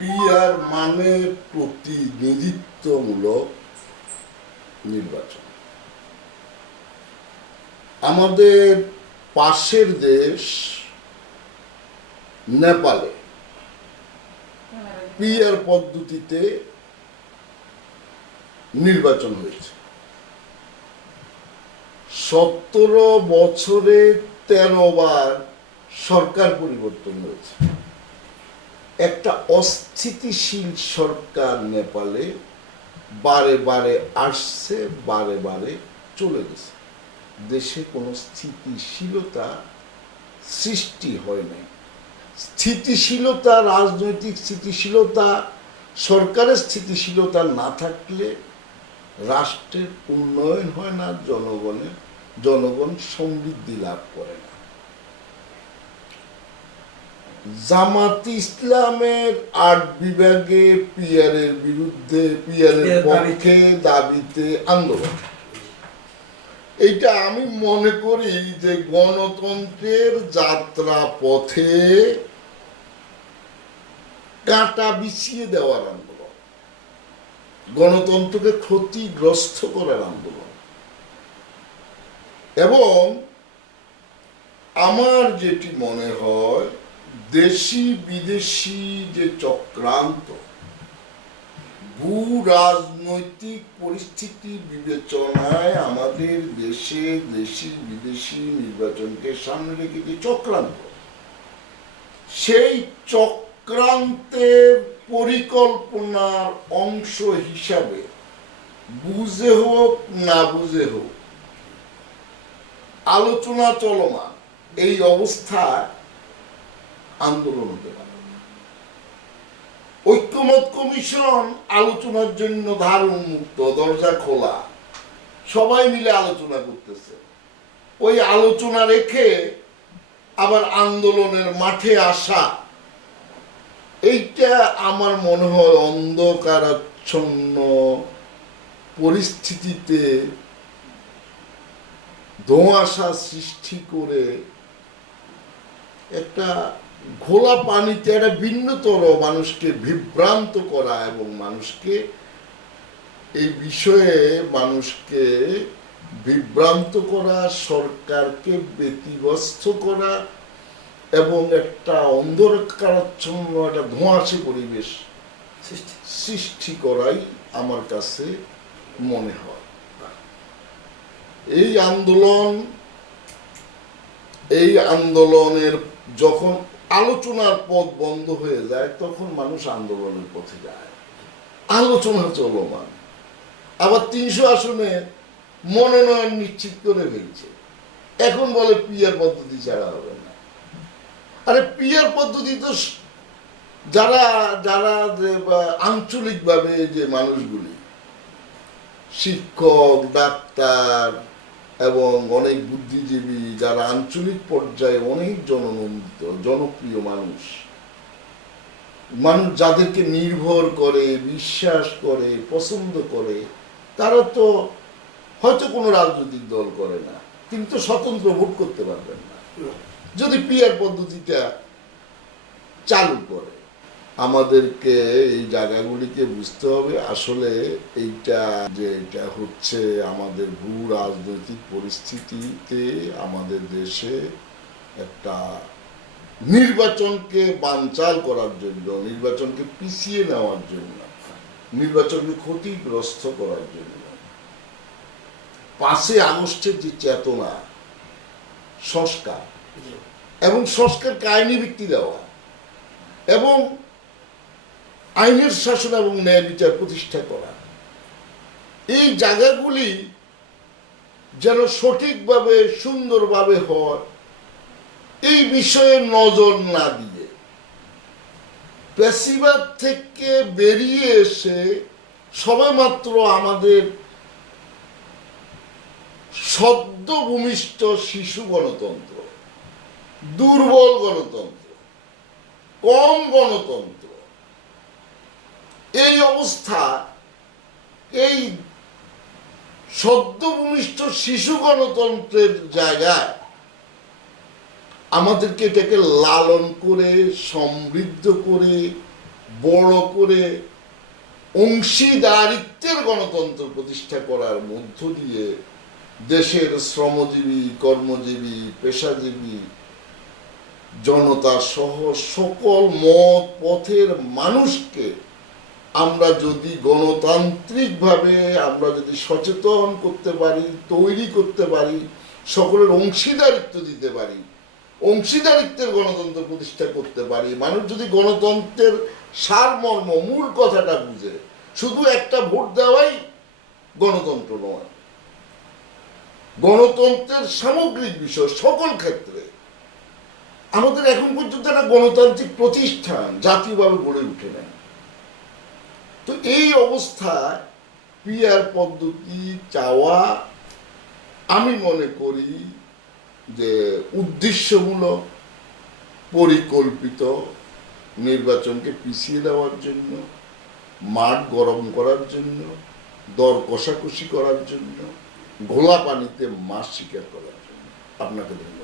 PR মানে প্রতিনিধিত্বমূলক নির্বাচন। আমাদের পাশের দেশ নেপালে পিআর পদ্ধতিতে নির্বাচন হয়েছে। সতেরো বছরে তেরো বার সরকার পরিবর্তন হয়েছে। একটা অস্থিতিশীল সরকার নেপালে বারে বারে আসছে, বারে বারে চলে গেছে। দেশে কোনো স্থিতিশীলতা সৃষ্টি হয় নাই। স্থিতিশীলতা, রাজনৈতিক স্থিতিশীলতা, সরকারের স্থিতিশীলতা না থাকলে রাষ্ট্রের উন্নয়ন হয় না, জনগণের, জনগণ সমৃদ্ধি লাভ করে না। জামাত ইসলামের আট বিভাগে পিয়ারের বিরুদ্ধে পিয়ারের পক্ষে দাবিতে আন্দোলন। এইটা আমি মনে করি যে গণতন্ত্রের যাত্রা পথে কাঁটা বিছিয়ে দেওয়ার আন্দোলন। গণতন্ত্রকে ক্ষতিগ্রস্ত করার আন্দোলন। এবং আমার যেটি মনে হয় দেশি বিদেশি যে চক্রান্ত, ভূ রাজনৈতিক পরিস্থিতি বিবেচনায় আমাদের দেশে দেশি বিদেশি নির্বাচনকে সামনে রেখে যে চক্রান্ত, সেই চক্রান্তের পরিকল্পনার অংশ হিসাবে বুঝে হোক না বুঝে হোক, আলোচনা চলমান, এই অবস্থায় আন্দোলন হতে পারে। ঐক্যমত কমিশন আলোচনার জন্য ধার উন্মুক্ত দরজা খোলা, সবাই মিলে আলোচনা করতেছে। ওই আলোচনা রেখে আবার আন্দোলনের মাঠে আসা, এইটা আমার মনে হয় অন্ধকারাচ্ছন্ন পরিস্থিতিতে ধোঁয়াশা সৃষ্টি করে একটা ঘোলা পানিতে একটা ভিন্নতর মানুষকে বিভ্রান্ত করা এবং মানুষকে এই বিষয়ে মানুষকে বিভ্রান্ত করা সরকারকে ব্যতিব্যস্ত করা এবং একটা অন্ধকারাচ্ছন্ন একটা ধোঁয়াশে পরিবেশ সৃষ্টি। করাই আমার কাছে মনে হয়। এই আন্দোলন এই আন্দোলনের যখন আলোচনার পথ বন্ধ হয়ে যায়, তখন মানুষ আন্দোলনের পথে যায়। আলোচনা চলমান। আবার তিনশো আসনে মনোনয়ন নিশ্চিত করে ফেলছে। এখন বলে পিয়ার পদ্ধতি ছাড়া হবে না। আরে পিয়ার পদ্ধতি তো যারা যারা যে আঞ্চলিকভাবে যে মানুষগুলি, শিক্ষক, ডাক্তার এবং অনেক বুদ্ধিজীবী যারা আঞ্চলিক পর্যায়ে অনেক জননন্দিত, জনপ্রিয় মানুষ। মানুষ যাদেরকে নির্ভর করে, বিশ্বাস করে, পছন্দ করে, তারা তো হয়তো কোনো রাজনৈতিক দল করে না। কিন্তু স্বতন্ত্র ভোট করতে পারবেন না। যদি পিয়ার পদ্ধতিটা চালু করে আমাদেরকে এই জায়গাগুলিকে বুঝতে হবে। আসলে এইটা যে এটা হচ্ছে আমাদের ভূ রাজনৈতিক পরিস্থিতিতে আমাদের দেশে একটা নির্বাচনকে বানচাল করার জন্য, নির্বাচনকে পিছিয়ে নেওয়ার জন্য, নির্বাচনকে ক্ষতিগ্রস্ত করার জন্য পাশে আগস্টের যে চেতনা, সংস্কার, এবং সংস্কার কাহিনী ভিত্তি দেওয়া, এবং আইনের শাসন এবং ন্যায় বিচার প্রতিষ্ঠা করা। এই জায়গাগুলি যেন সঠিকভাবে, সুন্দরভাবে হয় এই বিষয়ে নজর না দিয়ে পেশিবাদ থেকে বেরিয়ে এসে সবেমাত্র আমাদের সদ্য ভূমিষ্ঠ শিশু গণতন্ত্র, দুর্বল গণতন্ত্র, কম গণতন্ত্র এই অবস্থা, এই সদ্য ভূমিষ্ঠ শিশু গণতন্ত্রের জায়গায় আমাদেরকে এটাকে লালন করে, সমৃদ্ধ করে, বড় করে অংশীদারিত্বের গণতন্ত্র প্রতিষ্ঠা করার মধ্য দিয়ে দেশের শ্রমজীবী, কর্মজীবী, পেশাজীবী, জনতা সহ সকল মত, পথের মানুষকে আমরা যদি গণতান্ত্রিকভাবে আমরা যদি সচেতন করতে পারি, তৈরি করতে পারি, সকলের অংশীদারিত্ব দিতে পারি, অংশীদারিত্বের গণতন্ত্র প্রতিষ্ঠা করতে পারি, মানুষ যদি গণতন্ত্রের সারমর্ম, মূল কথাটা বুঝে, শুধু একটা ভোট দেওয়াই গণতন্ত্র নয়। গণতন্ত্রের সামগ্রিক বিষয় সকল ক্ষেত্রে। আমাদের এখন পর্যন্ত একটা গণতান্ত্রিক প্রতিষ্ঠান জাতীয়ভাবে গড়ে উঠে নেয় তো এই অবস্থায় পিয়ার পদ্ধতি চাওয়া আমি মনে করি যে উদ্দেশ্যমূলক পরিকল্পিত নির্বাচনকে পিছিয়ে দেওয়ার জন্য, মাঠ গরম করার জন্য, দর কষাকষি করার জন্য, ঘোলা পানিতে মাছ শিকার করার জন্য। আপনাকে ধন্যবাদ।